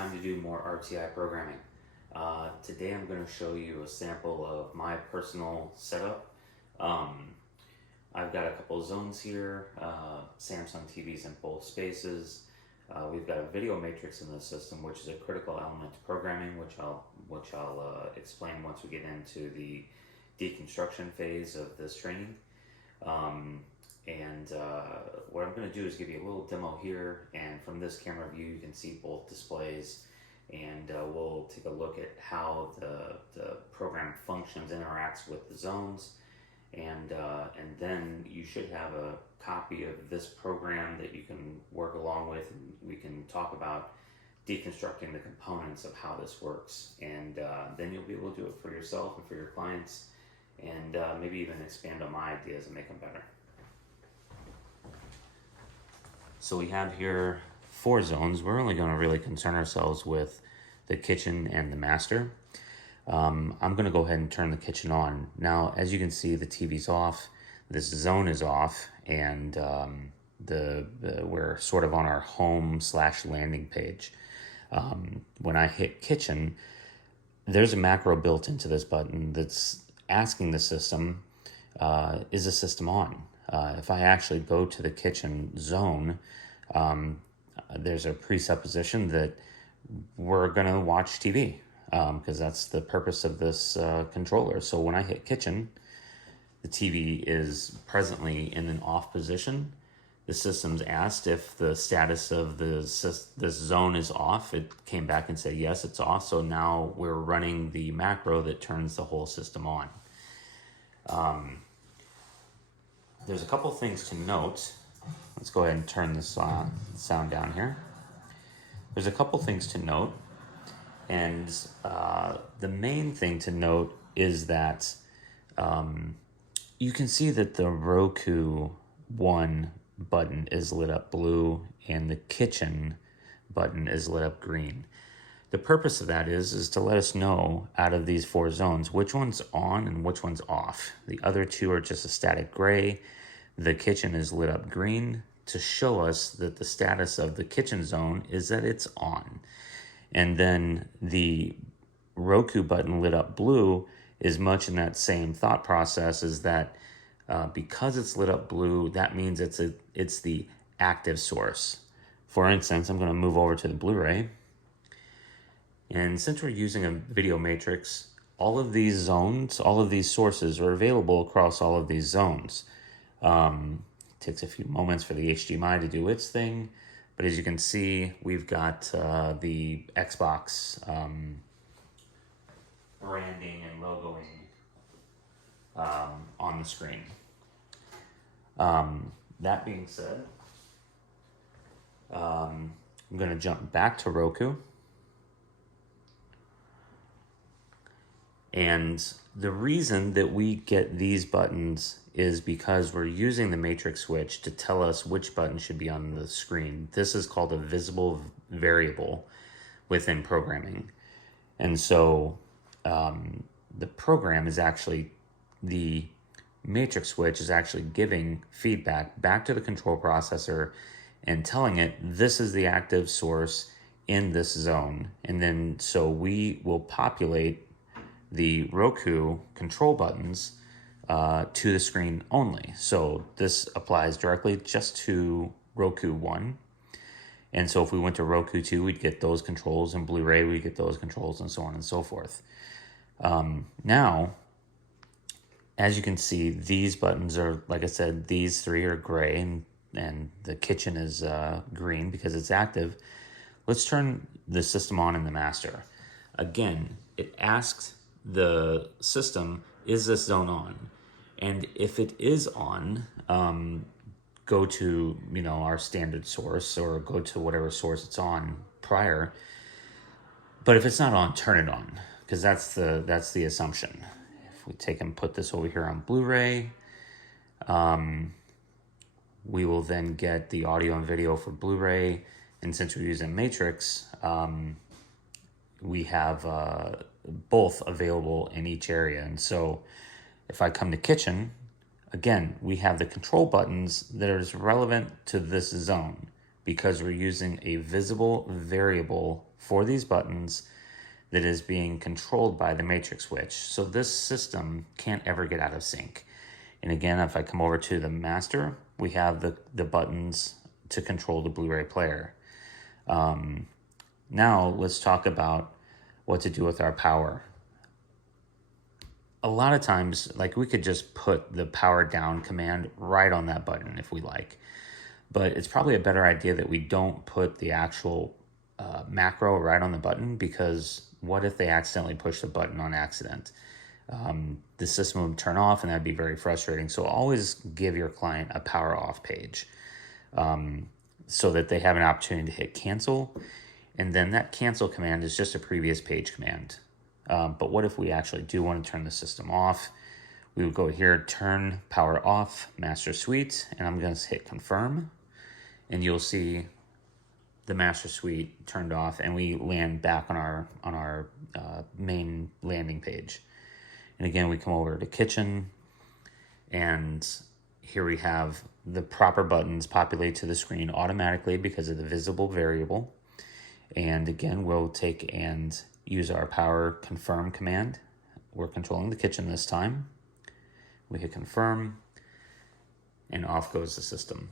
time to do more RTI programming. Today I'm going to show you a sample of my personal setup. I've got a couple of zones here, Samsung TVs in both spaces. We've got a video matrix in the system, which is a critical element to programming, which I'll explain once we get into the deconstruction phase of this training. What I'm going to do is give you a little demo here, and from this camera view you can see both displays, and we'll take a look at how the program functions, interacts with the zones, and then you should have a copy of this program that you can work along with, and we can talk about deconstructing the components of how this works, and then you'll be able to do it for yourself and for your clients, and maybe even expand on my ideas and make them better. So we have here 4 zones. We're only going to really concern ourselves with the kitchen and the master. I'm going to go ahead and turn the kitchen on. Now, as you can see, the TV's off, this zone is off, and we're sort of on our home/landing page. When I hit kitchen, there's a macro built into this button that's asking the system, is the system on? If I actually go to the kitchen zone, there's a presupposition that we're going to watch TV, because that's the purpose of this controller. So when I hit kitchen, the TV is presently in an off position. The system's asked if the status of this zone is off. It came back and said, yes, it's off. So now we're running the macro that turns the whole system on. There's a couple things to note. Let's go ahead and turn this sound down here. There's a couple things to note, and the main thing to note is that you can see that the Roku 1 button is lit up blue and the kitchen button is lit up green. The purpose of that is to let us know out of these 4 zones which one's on and which one's off. The other 2 are just a static gray. The kitchen is lit up green to show us that the status of the kitchen zone is that it's on. And then the Roku button lit up blue is much in that same thought process, is that because it's lit up blue, that means it's the active source. For instance, I'm going to move over to the Blu-ray. And since we're using a video matrix, all of these zones, all of these sources are available across all of these zones. It takes a few moments for the HDMI to do its thing, but as you can see, we've got the Xbox branding and logoing on the screen. That being said, I'm going to jump back to Roku. And the reason that we get these buttons is because we're using the matrix switch to tell us which button should be on the screen. This is called a visible variable within programming. And so the program is actually, the matrix switch is actually giving feedback back to the control processor and telling it this is the active source in this zone. And then so we will populate the Roku control buttons to the screen only. So this applies directly just to Roku 1. And so if we went to Roku 2, we'd get those controls, and Blu-ray, we'd get those controls, and so on and so forth. Now, as you can see, these buttons are, like I said, these 3 are gray, and the kitchen is green because it's active. Let's turn the system on in the master. Again, it asks the system, is this zone on? And if it is on, go to our standard source, or go to whatever source it's on prior. But if it's not on, turn it on, because that's the assumption. If we take and put this over here on Blu-ray, we will then get the audio and video for Blu-ray, and since we're using Matrix, we have both available in each area. And so if I come to kitchen, again, we have the control buttons that are relevant to this zone because we're using a visible variable for these buttons that is being controlled by the matrix switch. So this system can't ever get out of sync. And again, if I come over to the master, we have the buttons to control the Blu-ray player. Now let's talk about what to do with our power. A lot of times, like, we could just put the power down command right on that button if we like. But it's probably a better idea that we don't put the actual macro right on the button, because what if they accidentally push the button on accident? The system would turn off, and that'd be very frustrating. So always give your client a power off page so that they have an opportunity to hit cancel. And then that cancel command is just a previous page command. But what if we actually do want to turn the system off? We would go here, turn power off, master suite, and I'm going to hit confirm. And you'll see the master suite turned off, and we land back on our main landing page. And again, we come over to kitchen, and here we have the proper buttons populate to the screen automatically because of the visible variable. And again, we'll take and use our power confirm command. We're controlling the kitchen this time. We hit confirm, and off goes the system.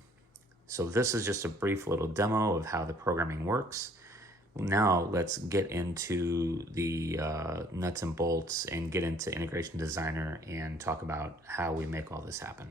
So this is just a brief little demo of how the programming works. Now let's get into the nuts and bolts and get into Integration Designer and talk about how we make all this happen.